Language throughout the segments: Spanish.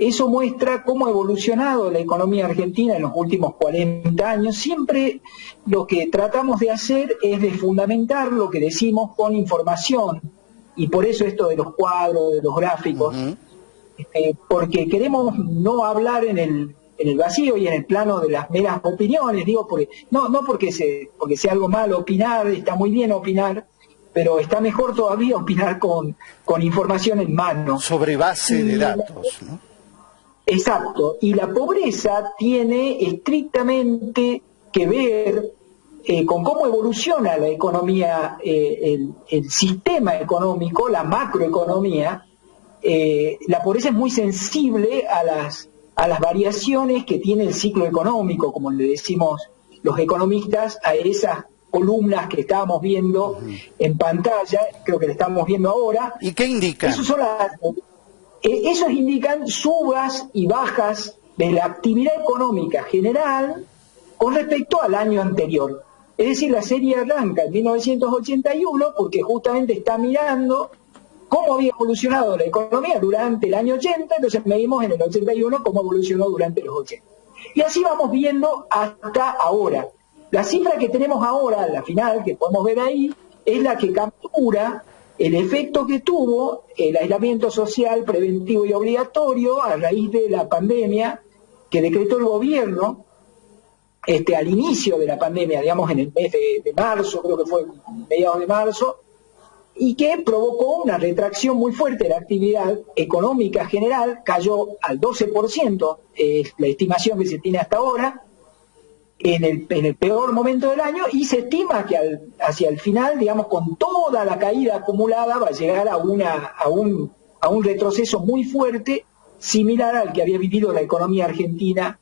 eso muestra cómo ha evolucionado la economía argentina en los últimos 40 años. Siempre lo que tratamos de hacer es de fundamentar lo que decimos con información, y por eso esto de los cuadros, de los gráficos, porque queremos no hablar en el vacío y en el plano de las meras opiniones, digo, no porque sea algo malo opinar, está muy bien opinar, pero está mejor todavía opinar con información en mano. Sobre base de datos, ¿no? Exacto, y la pobreza tiene estrictamente que ver con cómo evoluciona la economía, el sistema económico, la macroeconomía. La pobreza es muy sensible a las variaciones que tiene el ciclo económico, como le decimos los economistas, a esas columnas que estábamos viendo en pantalla, creo que le estamos viendo ahora. ¿Y qué indican? Esos indican subas y bajas de la actividad económica general con respecto al año anterior. Es decir, la serie arranca en 1981 porque justamente está mirando cómo había evolucionado la economía durante el año 80, entonces medimos en el 81 cómo evolucionó durante los 80. Y así vamos viendo hasta ahora. La cifra que tenemos ahora, la final, que podemos ver ahí, es la que captura el efecto que tuvo el aislamiento social preventivo y obligatorio a raíz de la pandemia que decretó el gobierno al inicio de la pandemia, digamos en el mes de marzo, creo que fue mediados de marzo, y que provocó una retracción muy fuerte de la actividad económica general, cayó al 12%, la estimación que se tiene hasta ahora, en el peor momento del año, y se estima que hacia el final, digamos, con toda la caída acumulada, va a llegar a un retroceso muy fuerte, similar al que había vivido la economía argentina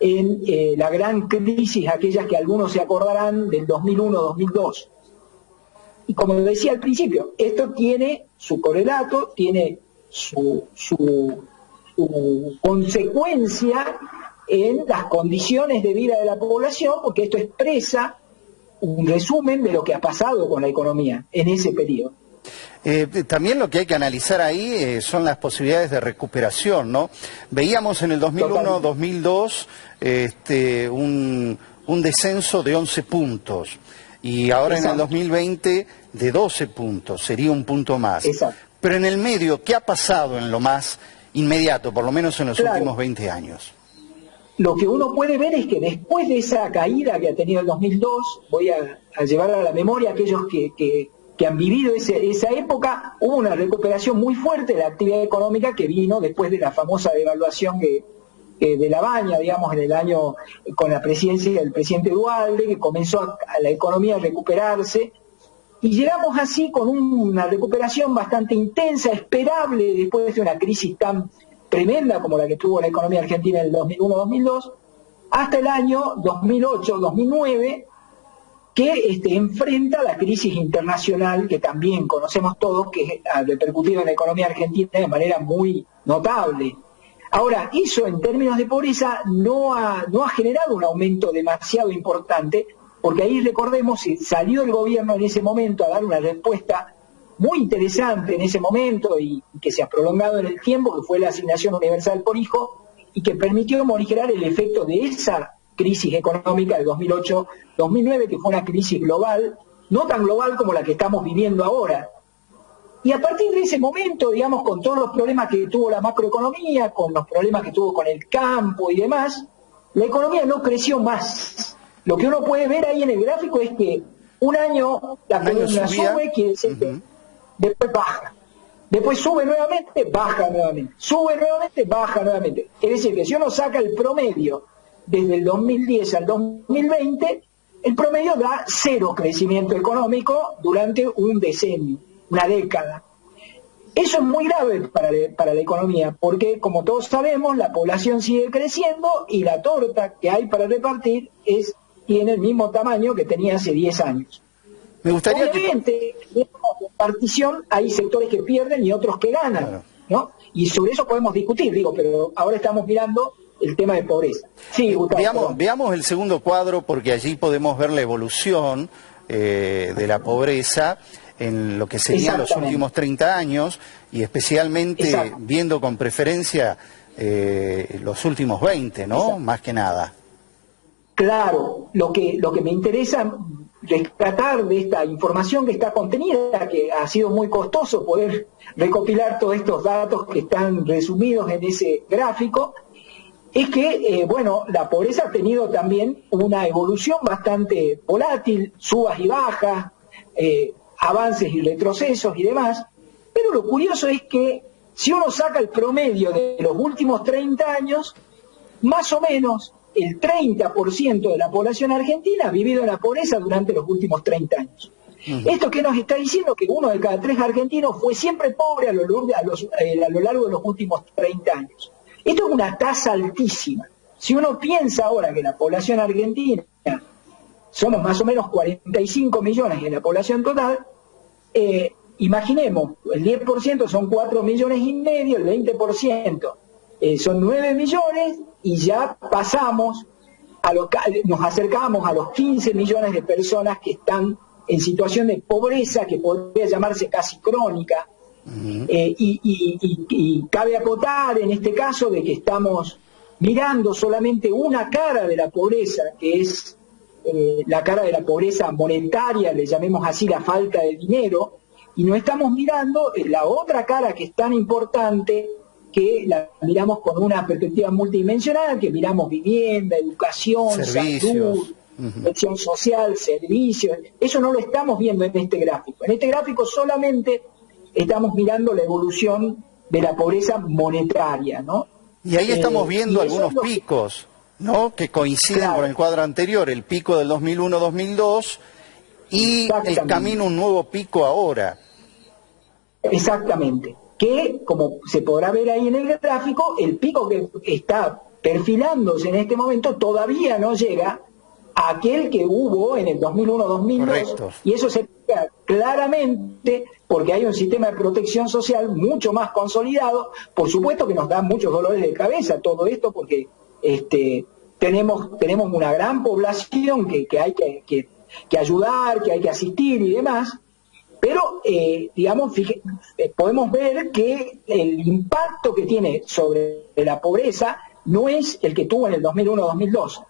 en la gran crisis, aquellas que algunos se acordarán del 2001-2002. Y como decía al principio, esto tiene su correlato, tiene su consecuencia en las condiciones de vida de la población, porque esto expresa un resumen de lo que ha pasado con la economía en ese periodo. También lo que hay que analizar ahí son las posibilidades de recuperación, ¿no? Veíamos en el 2001-2002 un descenso de 11 puntos y ahora en el 2020 de 12 puntos, sería un punto más. Exacto. Pero en el medio, ¿qué ha pasado en lo más inmediato, por lo menos en los últimos 20 años? Lo que uno puede ver es que después de esa caída que ha tenido el 2002, voy a llevar a la memoria a aquellos que han vivido esa época, hubo una recuperación muy fuerte de la actividad económica que vino después de la famosa devaluación de La Baña, digamos, en el año, con la presidencia del presidente Duhalde, que comenzó a la economía a recuperarse, y llegamos así con una recuperación bastante intensa, esperable, después de una crisis tan tremenda como la que tuvo la economía argentina en el 2001-2002, hasta el año 2008-2009, que enfrenta la crisis internacional que también conocemos todos, que ha repercutido en la economía argentina de manera muy notable. Ahora, eso en términos de pobreza no ha generado un aumento demasiado importante, porque ahí recordemos, salió el gobierno en ese momento a dar una respuesta muy interesante en ese momento y que se ha prolongado en el tiempo, que fue la asignación universal por hijo, y que permitió morigerar el efecto de esa crisis económica de 2008-2009, que fue una crisis global, no tan global como la que estamos viviendo ahora. Y a partir de ese momento, digamos, con todos los problemas que tuvo la macroeconomía, con los problemas que tuvo con el campo y demás, la economía no creció más. Lo que uno puede ver ahí en el gráfico es que un año la columna sube, quiere decir que después baja. Después sube nuevamente, baja nuevamente. Sube nuevamente, baja nuevamente. Es decir, que si uno saca el promedio desde el 2010 al 2020, el promedio da 0 crecimiento económico durante un decenio, una década. Eso es muy grave para la economía, porque como todos sabemos, la población sigue creciendo y la torta que hay para repartir tiene el mismo tamaño que tenía hace 10 años. Me gustaría Obviamente, en la partición hay sectores que pierden y otros que ganan, claro, ¿no? Y sobre eso podemos discutir, pero ahora estamos mirando el tema de pobreza. Sí, Gustavo, veamos el segundo cuadro, porque allí podemos ver la evolución de la pobreza en lo que serían los últimos 30 años, y especialmente viendo con preferencia los últimos 20, ¿no? Exacto. Más que nada. Claro, lo que me interesa rescatar de esta información que está contenida, que ha sido muy costoso poder recopilar todos estos datos que están resumidos en ese gráfico, es que, bueno, la pobreza ha tenido también una evolución bastante volátil, subas y bajas, avances y retrocesos y demás, pero lo curioso es que si uno saca el promedio de los últimos 30 años, más o menos el 30% de la población argentina ha vivido en la pobreza durante los últimos 30 años. ¿Esto qué nos está diciendo? Que 1 de cada 3 argentinos fue siempre pobre a lo largo de los últimos 30 años. Esto es una tasa altísima. Si uno piensa ahora que la población argentina, somos más o menos 45 millones en la población total, imaginemos, el 10% son 4,5 millones, el 20% son 9 millones, y ya pasamos, nos acercamos a los 15 millones de personas que están en situación de pobreza, que podría llamarse casi crónica. Y cabe acotar en este caso de que estamos mirando solamente una cara de la pobreza, que es la cara de la pobreza monetaria, le llamemos así, la falta de dinero, y no estamos mirando la otra cara que es tan importante, que la miramos con una perspectiva multidimensional, que miramos vivienda, educación, servicios, salud, protección social, servicios. Eso no lo estamos viendo en este gráfico. En este gráfico solamente estamos mirando la evolución de la pobreza monetaria, ¿no? Y ahí estamos viendo algunos picos, ¿no? Que coinciden con el cuadro anterior, el pico del 2001-2002 y el camino a un nuevo pico ahora. Exactamente. Que, como se podrá ver ahí en el gráfico, el pico que está perfilándose en este momento todavía no llega a aquel que hubo en el 2001-2002. Correcto. Y eso se explica claramente porque hay un sistema de protección social mucho más consolidado. Por supuesto que nos da muchos dolores de cabeza todo esto, porque tenemos una gran población que hay que ayudar, que hay que asistir y demás. Pero, digamos, podemos ver que el impacto que tiene sobre la pobreza no es el que tuvo en el 2001-2002.